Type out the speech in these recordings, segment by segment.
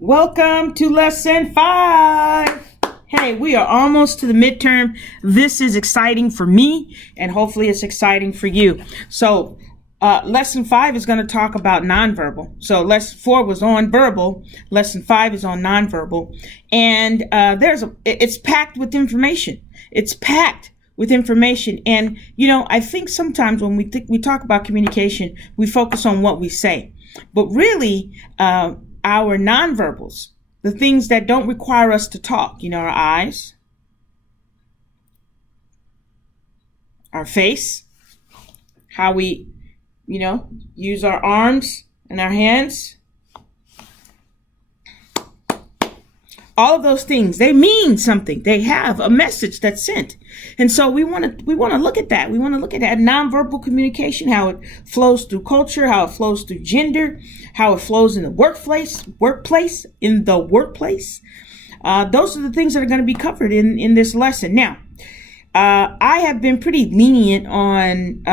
Welcome to lesson 5. Hey, we are almost to the midterm. This is exciting for me, and hopefully it's exciting for you. So lesson 5 is going to talk about nonverbal. So lesson 4 was on verbal. Lesson 5 is on nonverbal. And it's packed with information. It's packed with information. And, I think sometimes when we talk about communication, we focus on what we say. But really, our nonverbals, the things that don't require us to talk, our eyes, our face, how we, use our arms and our hands. All of those things, they mean something. They have a message that's sent. And so we want to look at that. We want to look at that nonverbal communication, how it flows through culture, how it flows through gender, how it flows in the workplace. Those are the things that are going to be covered in this lesson. Now, I have been pretty lenient on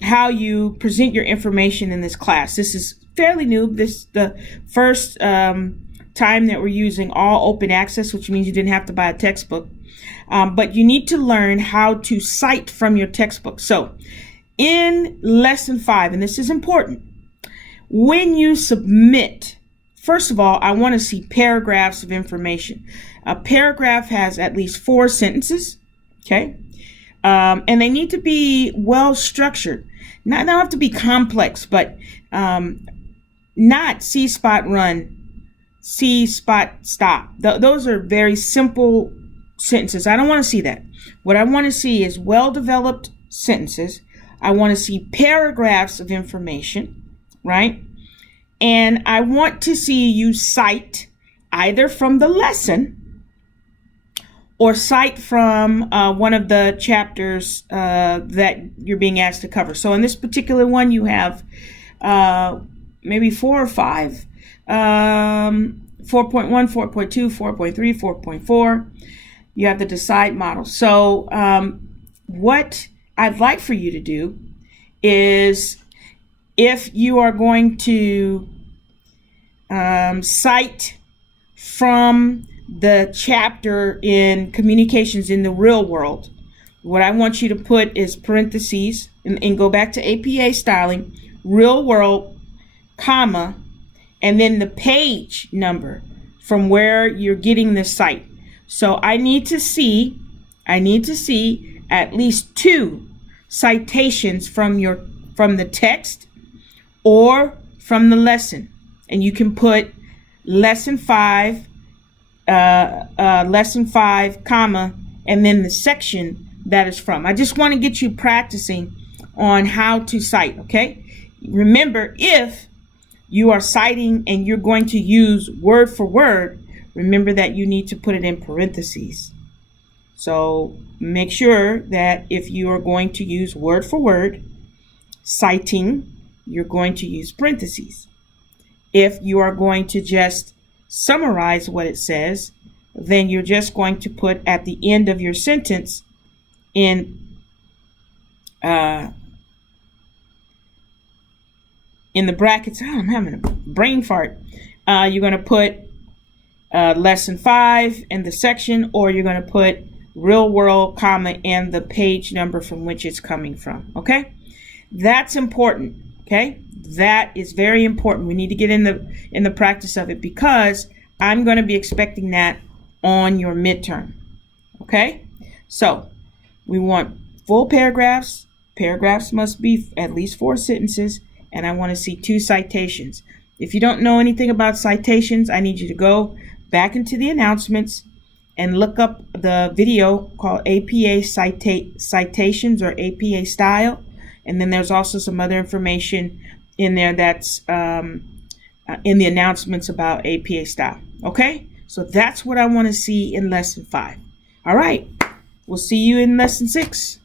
how you present your information in this class. This is fairly new. This is the first time that we're using all open access, which means you didn't have to buy a textbook. But you need to learn how to cite from your textbook. So in lesson 5, and this is important, when you submit, first of all, I want to see paragraphs of information. A paragraph has at least 4 sentences, okay? And they need to be well structured. Not have to be complex, but not see, spot, run, see, spot, stop. Those are very simple sentences. I don't want to see that. What I want to see is well-developed sentences. I want to see paragraphs of information, right? And I want to see you cite either from the lesson or cite from one of the chapters that you're being asked to cover. So in this particular one, you have maybe 4 or 5. 4.1, 4.2, 4.3, 4.4. You have the decide model. So what I'd like for you to do is, if you are going to cite from the chapter in communications in the real world, what I want you to put is parentheses and go back to APA styling, real world, comma, and then the page number from where you're getting the cite. So I need to see at least 2 citations from the text or from the lesson. And you can put lesson 5, comma, and then the section that is from. I just want to get you practicing on how to cite, okay? Remember, if you are citing and you're going to use word for word, remember that you need to put it in parentheses. So make sure that if you are going to use word for word citing, you're going to use parentheses. If you are going to just summarize what it says, then you're just going to put at the end of your sentence in the brackets. Oh, I'm having a brain fart. You're going to put lesson 5 in the section, or you're going to put real world, comma, and the page number from which it's coming from. Okay, that's important. Okay, that is very important. We need to get in the practice of it, because I'm going to be expecting that on your midterm. Okay, so we want full paragraphs. Paragraphs must be at least 4 sentences. And I want to see 2 citations. If you don't know anything about citations, I need you to go back into the announcements and look up the video called APA Citations or APA Style. And then there's also some other information in there that's in the announcements about APA Style. Okay? So that's what I want to see in lesson 5. All right. We'll see you in lesson 6.